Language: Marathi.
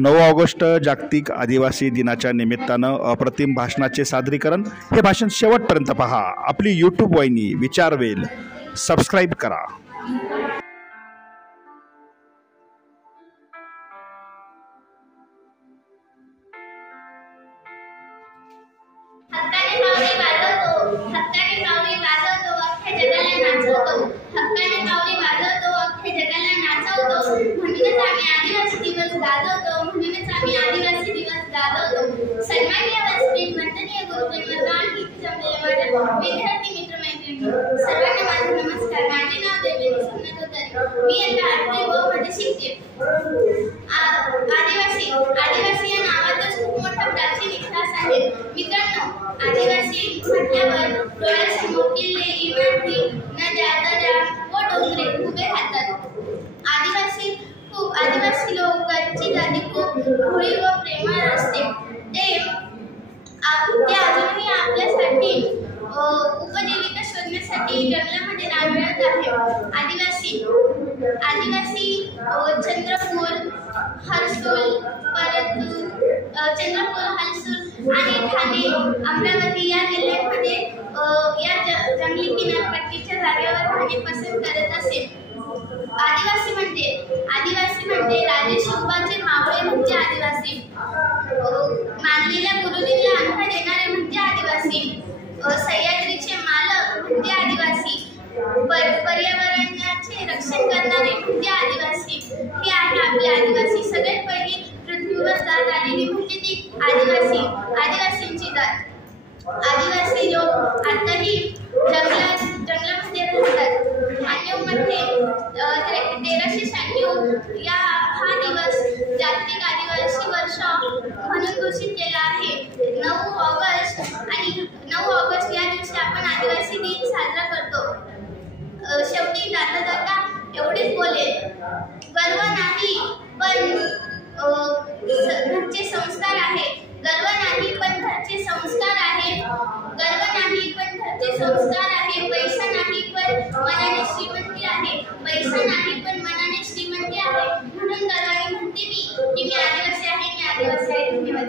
9 ऑगस्ट जागतिक आदिवासी दिनाच्या निमित्तानं अप्रतिम भाषणाचे सादरीकरण। हे भाषण शेवटपर्यंत पहा। आपली यूट्यूब वाहिनी विचारवेल सबस्क्राइब करा। विद्यार्थी मित्र मैत्रिणी सर्वांना माझा नमस्कार। माझे नाव देवेंद्र सोमनाथ होतारे। मी आता 8वी ब मध्ये शिकते। आदिवासी या नावातच खूप मोठा प्राचीन इतिहास आहे। मित्रांनो, आदिवासी म्हटल्यावर डोळ्यासमोर किल्ले, इमारती, नद्या, दऱ्या व डोंगरे उभे राहतात। आदिवासी लोकांची जाती खूप भोळी व प्रेमळ असते। ते अजूनही आपल्यासाठी उपजीविका शोधण्यासाठी जंगलामध्ये राहत आहेत। आदिवासी चंद्रपूर, हर्सूल आणि ठाणे, अमरावती या जिल्ह्यांमध्ये या जंगली किनारपट्टीच्या जागेवर राहणे पसंत करत असे। आदिवासी म्हणजे राजे शिवबाचे मावळे म्हणजे आदिवासी। मानलेल्या गुरुजींना अंगठा देणारे म्हणजे आदिवासी। सह्याद्रीचे मालक म्हणजे आदिवासी। पर्यावरणाचे रक्षण करणारे म्हणजे आदिवासी। हे आहे आपले आदिवासी। सगळ्यात पहिली पृथ्वीवर जात आलेली म्हणजे ती आदिवासींची जात। आदिवासी लोक आताही जंगलामध्ये राहतात। 96 मध्ये 1396 हा दिवस जागतिक आदिवासी वर्ष म्हणून घोषित केला आहे। 9 ऑगस्ट या दिवशी आपण आदिवासी दिन साजरा करतो। शेवटी जाता जाता एवढेच बोलेल, गर्व नाही पण घरचे संस्कार आहे। गर्व नाही पण घरचे संस्कार आहे। गर्व नाही पण घरचे संस्कार आहे। पैसा नाही पण मनाने श्रीमंती आहे। पैसा नाही पण मनाने श्रीमंती आहे। म्हणून गर्वाने म्हणते मी की मी आदिवासी आहे, मी आदिवासी आहे। धन्यवाद।